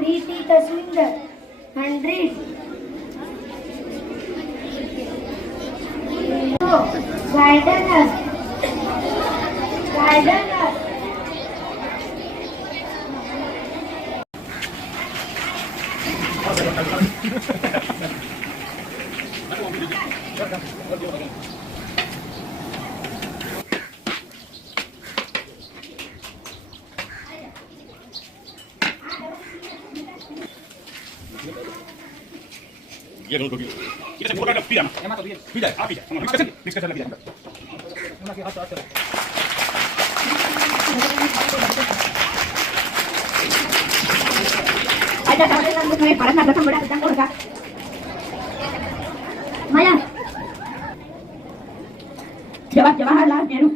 प्रीति तस्विंदर 100 gardener ये लो ये से पूरा का पिया एमा तो पिया आप पिया हम डिस्कशन लगी जाएगा उना के हाथ हाथ ada kali kan gue para nak datang berat datang urga Maya Jawaharlal Nehru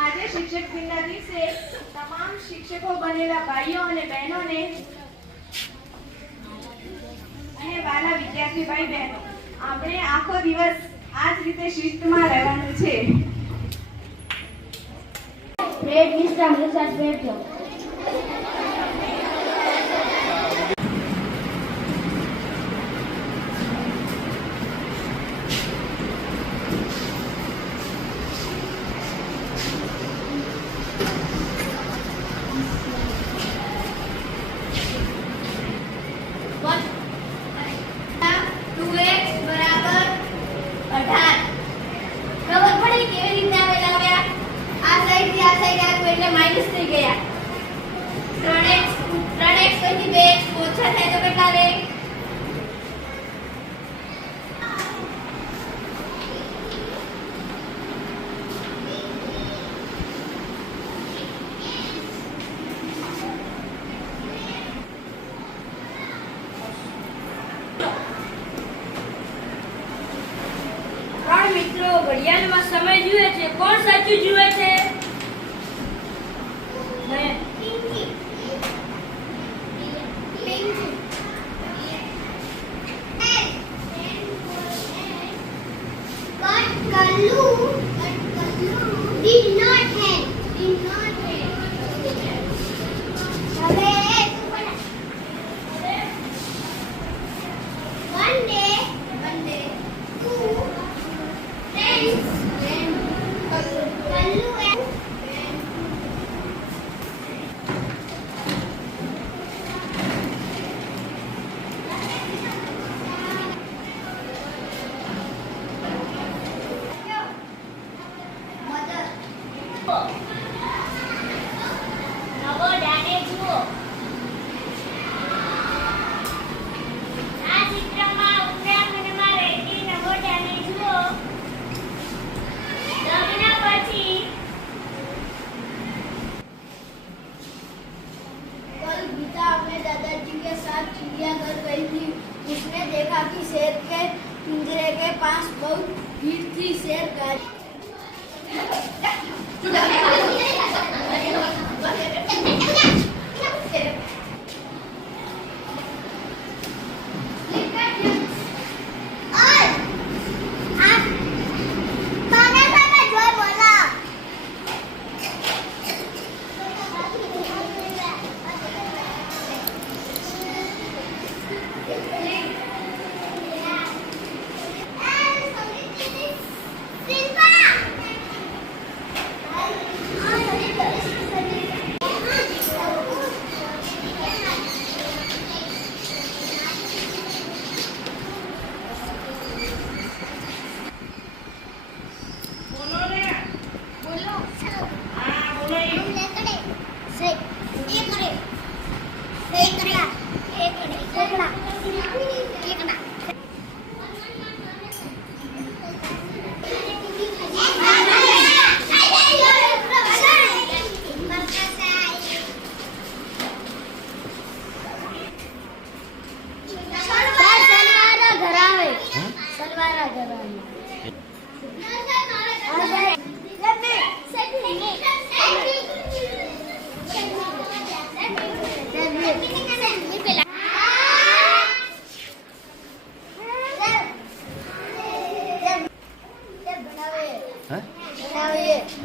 આજે શિક્ષક દિનના દિવસે તમામ શિક્ષકો બનેલા ભાઈઓ અને બહેનોને અને વાલા વિદ્યાર્થી ભાઈ બહેનો આપણે આખો દિવસ આ જ રીતે શિસ્તમાં રહેવાનું છે. Great Mr. Amritsar બેઠો माइनस થઈ ગયા 3x પછી 2x ઓછા થાય તો કેટલા રહે ત્રણ મિત્રો ઘડિયાળમાં સમય જુએ છે કોણ સાચું જુએ છે चिड़ियाघर गई थी उसने देखा कि शेर के पिंजरे के पास बहुत भीड़ थी शेर का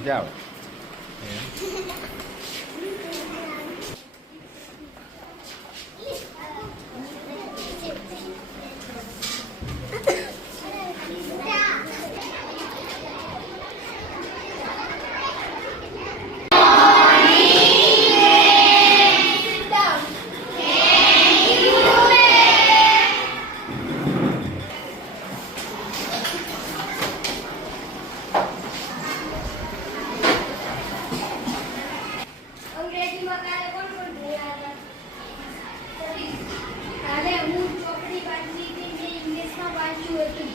જાઓ અંગ્રેજીમાં કાલે કોણ ભણ્યા હતા? કાલે હું ચોપડી વાંચી હતી, મેં ઇંગ્લિશમાં વાંચ્યું હતું.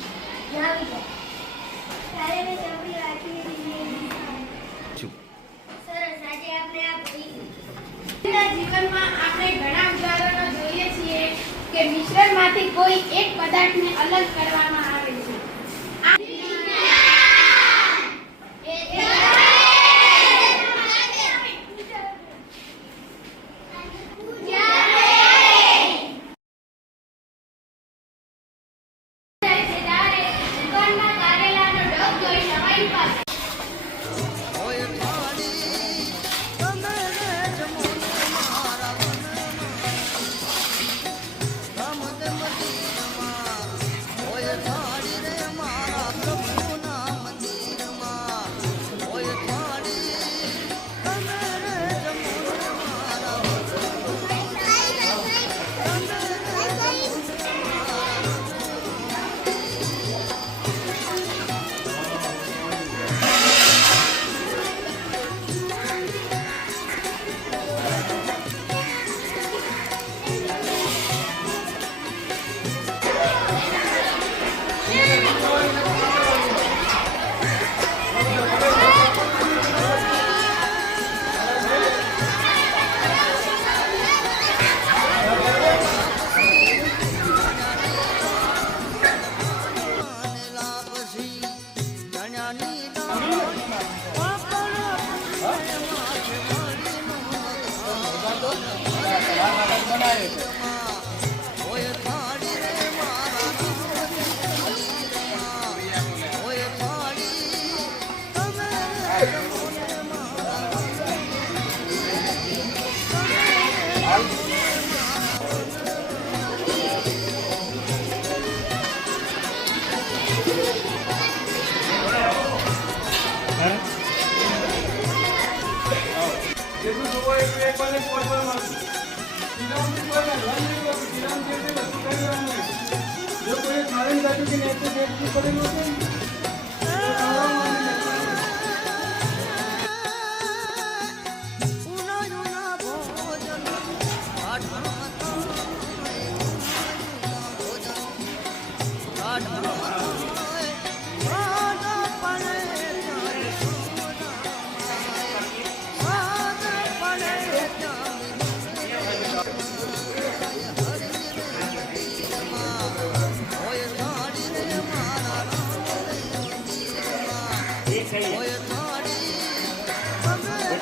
જાવી જાય. કાલે મેં ચોપડી વાંચી હતી, મેં ઇંગ્લિશમાં શું સરસ. આજે આપણે આ ભણીશું. આપણા જીવનમાં આપણે ઘણા ઉદાહરણો જોઈએ છીએ કે મિશ્રણમાંથી કોઈ એક પદાર્થને અલગ કરવામાં આવે છે. દુકાનમાં કારેલાનો ડગ જોઈ તમારી પાસે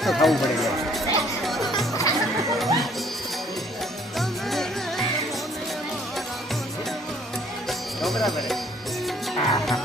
તો ખાવું પડે છે બરાબર હા હા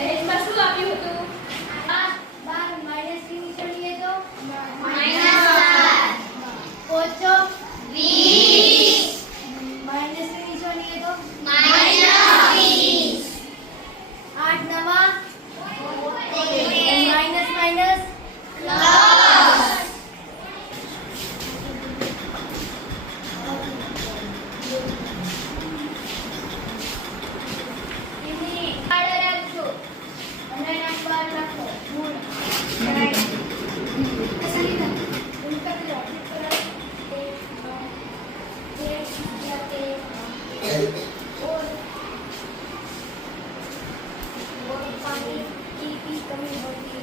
દહેજમાં શું આપ્યું હતું? 12 માઇનસ ની નિશાની તો -5 ઓછો 20 માઇનસ ની નિશાની તો -20 8 નવા માઇનસ માઇનસ પ્લસ એની આડે રાખજો અને ના પર રાખો મૂળ સંગીતા ઉલટા કરો और पानी की कमी होती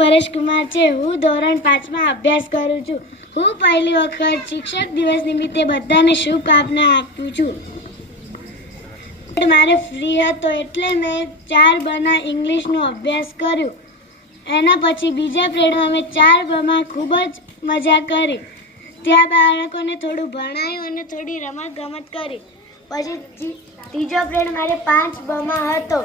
પરેશ કુમાર છે. હું ધોરણ 5 માં અભ્યાસ કરું છું. હું પહેલી વખત શિક્ષક દિવસ નિમિત્તે બધાને શુભકામના આપું છું. મારે ફ્રી હતો એટલે મેં 4 બના ઇંગ્લિશનો અભ્યાસ કર્યો. એના પછી બીજા પિરિયડમાં મેં 4 બમાં ખૂબ જ મજા કરી. ત્યાં બાળકોને થોડું ભણાયું અને થોડી રમત ગમત કરી. પછી ત્રીજો પિરિયડ મારે 5 બમાં હતો.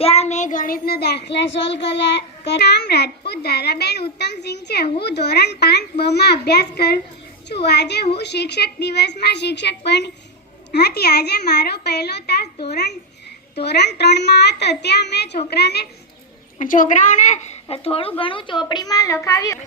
ત્યાં મેં ગણિતના દાખલા સોલ્વ કર્યા. નામ રાજપૂત ધારાબેન ઉત્તમસિંહ છે. હું ધોરણ 5 બમાં અભ્યાસ કરું છું. આજે હું શિક્ષક દિવસમાં શિક્ષક બની હતી. આજે મારો પહેલો તાસ ધોરણ 3માં હતો. ત્યાં મેં છોકરાને છોકરાઓને થોડું ઘણું ચોપડીમાં લખાવ્યું.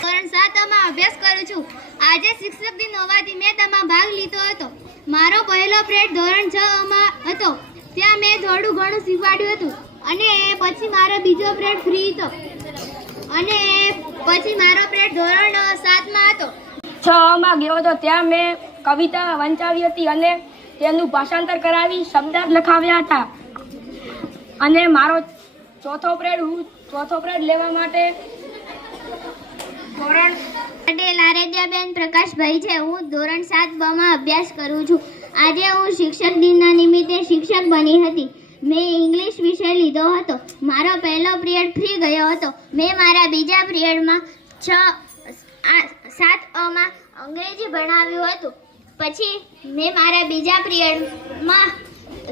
ધોરણ 7 માં અભ્યાસ કરું છું. આજે શિક્ષક દિન હોવાથી મેં તેમાં ભાગ લીધો હતો. મારો પહેલો પિરિયડ ધોરણ 6 માં હતો. ત્યાં મેં થોડું ઘણું શીખવાડ્યું હતું અને પછી મારો બીજો પિરિયડ ફ્રી હતો અને પછી મારો પિરિયડ ધોરણ 7 માં હતો. 6 માં ગયો હતો. ત્યાં મેં કવિતા વંચાવી હતી અને તેનું ભાષાંતર કરાવી શબ્દાર્થ લખાવ્યા હતા. અને મારો ચોથો પિરિયડ લેવા માટે લારેજાબેન પ્રકાશભાઈ છે. હું ધોરણ 7 માં અભ્યાસ કરું છું. આજે હું શિક્ષક દિનના નિમિત્તે શિક્ષક બની હતી. મેં ઇંગ્લિશ વિષય લીધો હતો. મારો પહેલો પિરિયડ ફ્રી ગયો હતો. મેં મારા બીજા પિરિયડમાં 7 અંગ્રેજી ભણાવ્યું હતું. પછી મેં મારા બીજા પિરિયડમાં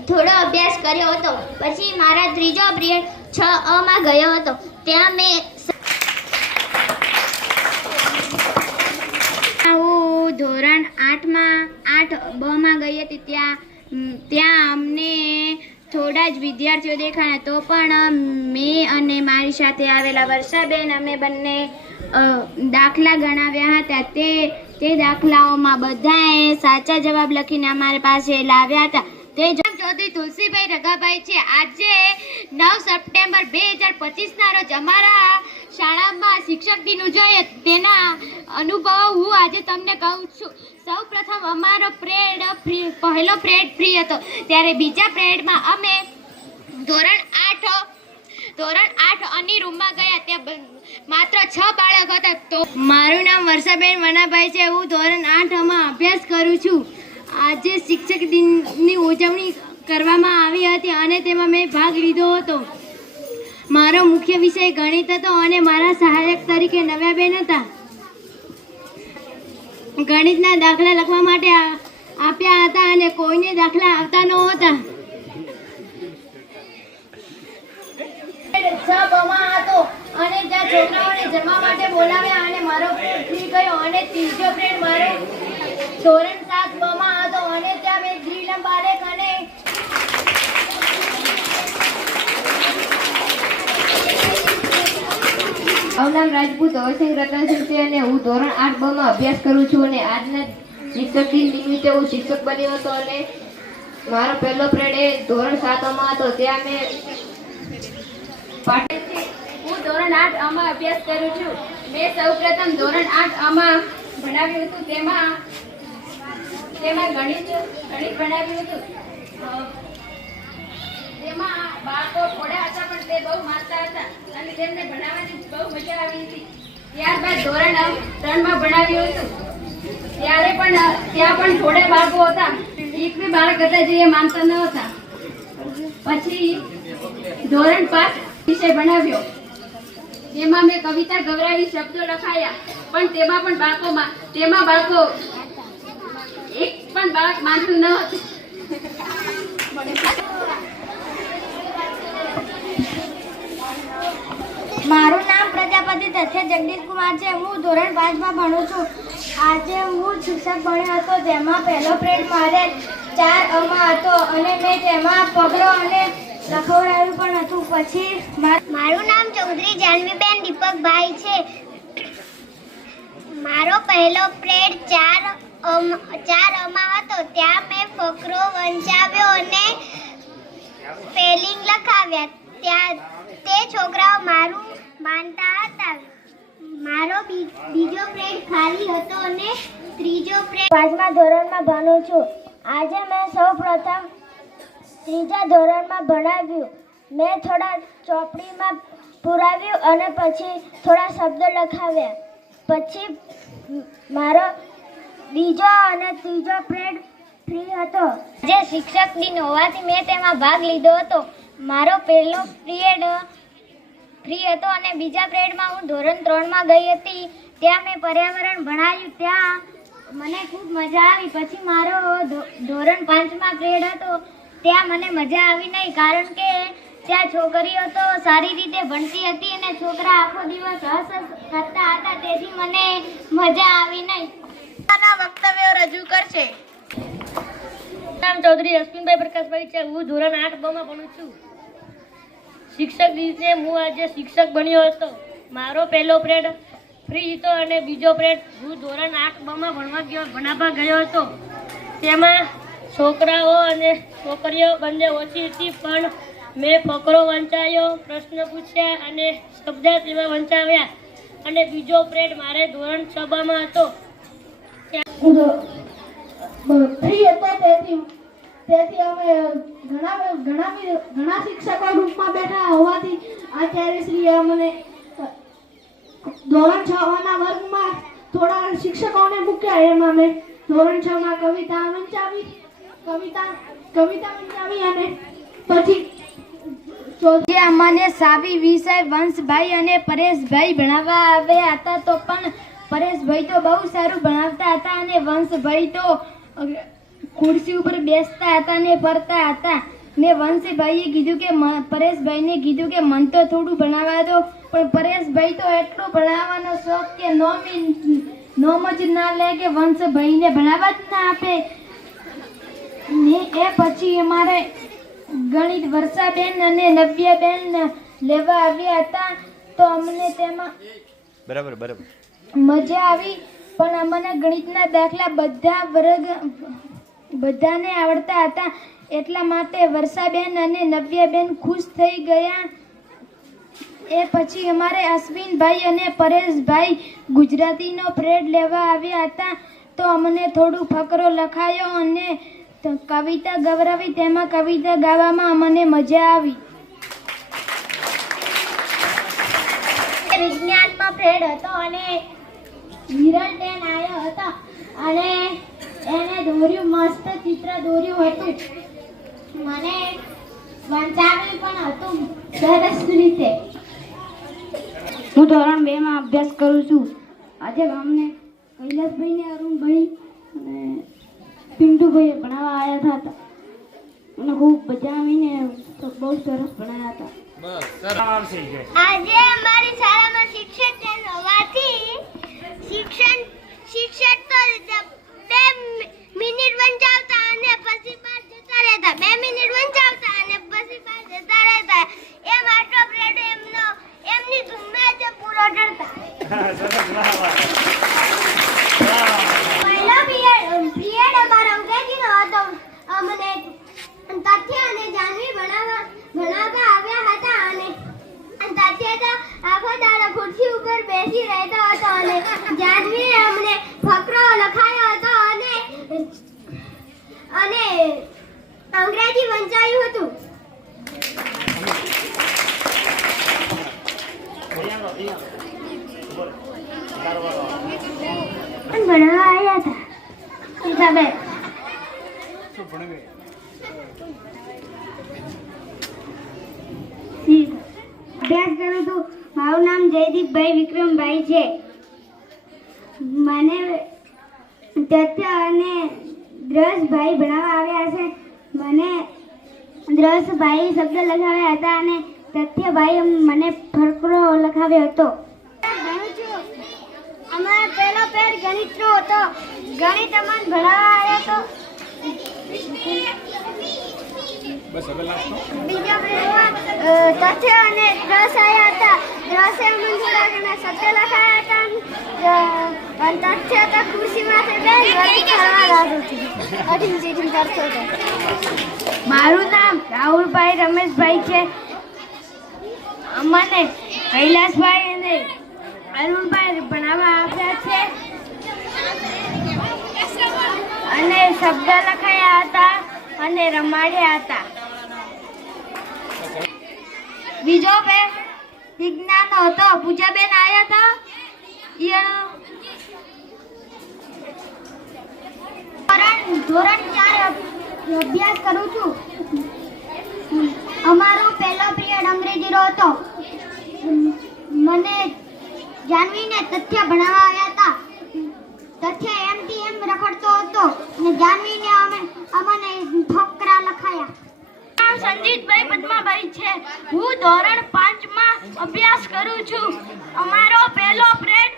થોડો અભ્યાસ કર્યો હતો. પછી મારા ત્રીજો પિરિયડ 6 માં ગયો હતો. ત્યાં મેં હું ધોરણ 8 બ માં ગઈ હતી. ત્યાં અમને થોડા જ વિદ્યાર્થીઓ દેખાણા. તો પણ મેં અને મારી સાથે આવેલા વર્ષાબેન અમે બંને દાખલા ગણાવ્યા હતા. તે દાખલાઓમાં બધાએ સાચા જવાબ લખીને અમારી પાસે લાવ્યા હતા. તે ચૌધરી તુલસીભાઈ રઘાભાઈ છે. આજે 9 સપ્ટેમ્બર 2025 ના રોજ અમારા શાળામાં શિક્ષક દિન ઉજવાયો. તેના અનુભવો હું આજે તમને કહું છું. સૌ પ્રથમ અમારો પહેલો પિરિયડ ફ્રી હતો. ત્યારે બીજા પિરિયડમાં અમે ધોરણ 8 અની રૂમમાં ગયા. ત્યાં માત્ર 6 બાળકો હતા. તો મારું નામ વર્ષાબેન વનાભાઈ છે. હું ધોરણ 8 માં અભ્યાસ કરું છું. આજે શિક્ષક દિનની ઉજવણી કરવામાં આવી હતી અને તેમાં મેં ભાગ લીધો હતો. મારો મુખ્ય વિષય ગણિત હતો અને મારા સહાયક તરીકે નવ્યાબેન હતા. ગણિતના દાખલા લખવા માટે આપ્યા હતા અને કોઈને દાખલા આવતા નહોતા. 6 માં હતો અને ત્યાં છોકરાઓને જમવા માટે બોલાવ્યા અને મારો ફ્રી ગયો. અને ત્રીજો પિરિયડ મારો ધોરણ 7 માં હતો અને ત્યાં મેં શ્રીલમ બાલેક અને નામ રાજપૂત હરસિંહ રતનસિંહ છે અને હું ધોરણ 8 માં અભ્યાસ કરું છું. અને આજના શિક્ષક દિન નિમિત્તે હું શિક્ષક બન્યો હતો અને મારો પહેલો પિરિયડ ધોરણ 7 માં હતો. ત્યાં મેં હું ધોરણ 8 માં અભ્યાસ કરું છું. મેં સૌપ્રથમ ધોરણ 8 માં ભણાવ્યું હતું. તેમાં ગણિત ભણાવ્યું હતું. તેમાં બાળકો થોડા હતા પણ તે બહુ માનતા હતા અને તેમને ભણાવવાની બહુ મજા આવી હતી. ત્યારબાદ ધોરણ 3 માં ભણાવ્યું હતું. ત્યાં પણ થોડા બાળકો હતા. એક બી બાળક હતા જે માનતા ન હતા. પછી ધોરણ 5 વિષય ભણાવ્યો. તેમાં મેં કવિતા ગવરાવી શબ્દો લખાયા. પણ તેમાં બાળકો એક પણ બાળક માનતું ન હતું. મારું નામ પ્રજાપતિ તથ્ય જગદીશકુમાર છે. હું ધોરણ 5 માં ભણું છું. આજે હું શિક્ષક બન્યો હતો. જેમાં પહેલો પિરિયડ મારે 4 માં હતો અને મેં તેમાં પગલો અને લખવડાવ્યું પણ હતું. પછી મારું નામ ચૌધરી જાનવીબેન દીપકભાઈ છે. મારો પહેલો પિરિયડ 4 માં હતો. ત્યાં મેં ફકરો વંચાવ્યો અને સ્પેલિંગ લખાવ્યા. તે છોકરાઓ મારું માનતા હતા. મારો બીજો પિરિયડ ખાલી હતો અને ત્રીજો પિરિયડ 5મા ધોરણમાં ભણું છું. આજે મેં સૌપ્રથમ 3જા ધોરણમાં ભણાવ્યું. મેં થોડા ચોપડીમાં પુરાવ્યું અને પછી થોડા શબ્દો લખાવ્યા. પછી મારો બીજો અને ત્રીજો પિરિયડ ફ્રી હતો. આજે શિક્ષક દિન હોવાથી મેં તેમાં ભાગ લીધો હતો. મારો પહેલો પિરિયડ ફ્રી હતો અને બીજા પિરિયડમાં હું ધોરણ 3 માં ગઈ હતી. ત્યાં મેં પર્યાવરણ ભણાવ્યું. ત્યાં મને ખૂબ મજા આવી. પછી મારો ધોરણ 5 માં પિરિયડ હતો. ત્યાં મને મજા આવી નહીં, કારણ કે ત્યાં છોકરીઓ તો સારી રીતે ભણતી હતી અને છોકરા આખો દિવસ હસ કરતા હતા. તેથી મને મજા આવી નહીં. વક્તવ્યો રજૂ કરશે. નામ ચૌધરી અશ્વિનભાઈ પ્રકાશભાઈ છે. હું ધોરણ 8 માં ભણું છું. શિક્ષક દિવસે હું આજે શિક્ષક બન્યો હતો. મારો પહેલો પિરિયડ ફ્રી હતો અને બીજો પિરિયડ હું ધોરણ 8 માં ભણાવવા ગયો હતો. તેમાં છોકરાઓ અને છોકરીઓ બંને ઓછી હતી, પણ મેં ફકરો વંચાયો, પ્રશ્ન પૂછ્યા અને શબ્દાર્થ વંચાવ્યા. અને બીજો પિરિયડ મારે ધોરણ 6 માં હતો. ફ્રી હતા તેથી અમે ઘણા શિક્ષકો ગ્રુપમાં બેઠા હોવાથી આચાર્યશ્રીએ અમને ધોરણ 6 ના વર્ગમાં થોડા શિક્ષકોને મૂક્યા. એમાં મેં ધોરણ 6 માં કવિતા વંચાવી અને પછી જે અમને સાવી વિષય વંશભાઈ અને પરેશભાઈ ભણાવવા આવ્યા હતા. તો પણ પરેશભાઈ તો બહુ સારું ભણાવતા હતા અને વંશભાઈ તો ખુરશી ઉપર બેસતા હતા ને ફરતા હતા. ને વંશભાઈએ કીધું કે પરેશભાઈને કીધું કે મન તો થોડું ભણાવવા દો, પણ પરેશભાઈ તો એટલો ભણાવવાનો શોખ કે નોમ જ ના લે કે વંશભાઈને ભણાવવા જ ના આપે. ને એ પછી અમારે ગણિત વર્ષાબેન અને નવ્યાબેન લેવા આવ્યા હતા. તો અમને તેમાં બરાબર મજા આવી, પણ અમને ગણિતના દાખલા બધાને આવડતા હતા. એટલા માટે વર્ષાબેન અને નવ્યાબેન ખુશ થઈ ગયા. એ પછી અમારે અશ્વિનભાઈ અને પરેશભાઈ ગુજરાતીનો પિરિયડ લેવા આવ્યા હતા. તો અમને થોડું ફકરો લખાયો અને કવિતા ગવરાવી. તેમાં કવિતા ગાવામાં અમને મજા આવી. વિજ્ઞાનનો પિરિયડ હતો અને વિરલબેન આવ્યો હતો અને એને દોર્યું, મસ્ત ચિત્ર દોર્યું હતું. મને વંચાવ્યું પણ હતું સરસ રીતે. હું ધોરણ 2 માં અભ્યાસ કરું છું. આજે અમને કૈલાસભાઈ ને અરુણભાઈ અને પિન્ટુભાઈ ભણાવવા આવ્યા હતા. મને ખૂબ મજા આવીને બહુ સરસ ભણાવ્યા હતા. આજે અમારી શાળામાં શિક્ષક દિન હોવાથી શિક્ષક તો 2 મિનિટ વંચાવતા અને પછી બહાર જતા રહેતા. 2 મિનિટ વંચાવતા અને પછી બહાર જતા રહેતા. એમ આટલો પિરિયડ એમની ધૂનમાં જ પૂરો કરતા. પહેલો પિરિયડ અમારો અંગ્રેજીનો હતો. અમને તથ્ય અને જાનવી ભણાવવા આવ્યા હતા અને તથ્ય તો આખો દાડો ખુરશી ઉપર બેસી રહેતો હતો અને જાનવીએ અમને ફકરો લખાયો હતો અને અંગ્રેજી વંચાયું હતું. ભણવા આવ્યા હતા હિસાબે. અભ્યાસ કરું છું. મારું નામ જયદીપભાઈ વિક્રમભાઈ છે. મને તથ્ય અને દ્રશભાઈ ભણાવવા આવ્યા છે. મને દ્રશભાઈ શબ્દ લખાવ્યા હતા અને તથ્યભાઈ મને ફકરો લખાવ્યો હતો. અમારો પહેલો પિરિયડ ગણિતનો હતો. ગણિત અમને ભણાવવા આવ્યો હતો. બીજા પિરિયડમાં તથ્ય અને દ્રશ આવ્યા હતા. દ્રશે અમને થોડા ઘણા શબ્દ લખાયા હતા અને તથ્ય તો ખુશીમાંથી કરતો હતો. મારું નામ રાહુલભાઈ રમેશભાઈ છે. અમને કૈલાસભાઈ અને અરુણભાઈ ભણાવવા આવ્યા છે અને શબ્દ લખાયા હતા અને રમાડ્યા હતા. બીજો વિજ્ઞાન હતો. પૂજાબેન આવ્યા હતા. ધોરણ 4 અભ્યાસ કરું છું. અમારો પહેલો પિરિયડ અંગ્રેજીનો હતો. મને જાનવીને તથ્ય ભણાવવા આવ્યા હતા. તથ્ય એમથી એમ રખડતો હતો અને જાનવીને અમને ફકરા લખાયા. સંજીતભાઈ પદ્માભાઈ છે. હું ધોરણ 5 માં અભ્યાસ કરું છું. અમારો પહેલો પિરિયડ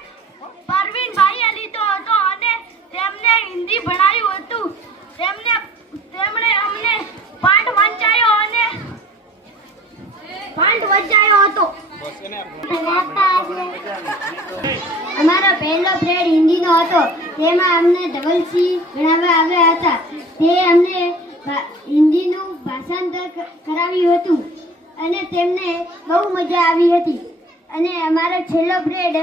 પરવીનભાઈએ લીધો હતો અને તેમને હિન્દી ભણાવ્યું હતું. તેમણે છેલ્લો પિરિયડ હિન્દીનો હતો. તેમાં અમને ડબલ સી ભણાવવા આવ્યા હતા. તે અમને હિન્દીનું ભાષાંતર કરાવ્યું હતું અને તેમને બહુ મજા આવી હતી. અને અમારો છેલ્લો પિરિયડ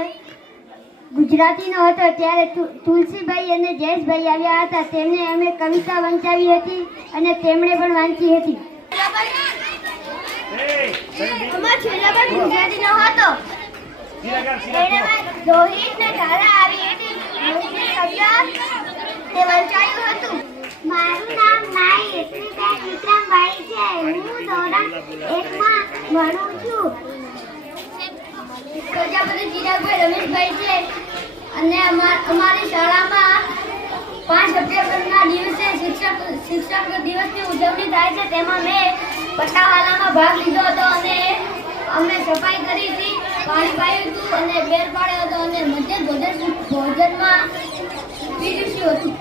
ગુજરાતીનો હતો. ત્યારે તુલસીભાઈ અને જયેશભાઈ આવ્યા હતા. તેમને અમે કવિતા વંચાવી હતી અને તેમણે પણ વાંચી હતી. અમારો છેલ્લો પિરિયડ ગુજરાતીનો હતો. રોહિત ને ધારા આવી હતી. રોહિતને શબ્દ તે વંચાયું હતું. મારું નામ નાઈ યશ્વીબેન વિક્રમભાઈ છે. હું ધોરણ 1 માં ભણું છું. પ્રજાપતિ ચિરાગભાઈ રમેશભાઈ છે અને અમારી શાળામાં 5 સપ્ટેમ્બરના દિવસે શિક્ષક દિવસની ઉજવણી થાય છે. તેમાં મેં પટ્ટાવાલામાં ભાગ લીધો હતો અને અમે સફાઈ કરી હતી, પાણી પાયું હતું અને બેર પાડ્યો હતો અને મધ્યાહન ભોજનમાં પીરસ્યું હતું.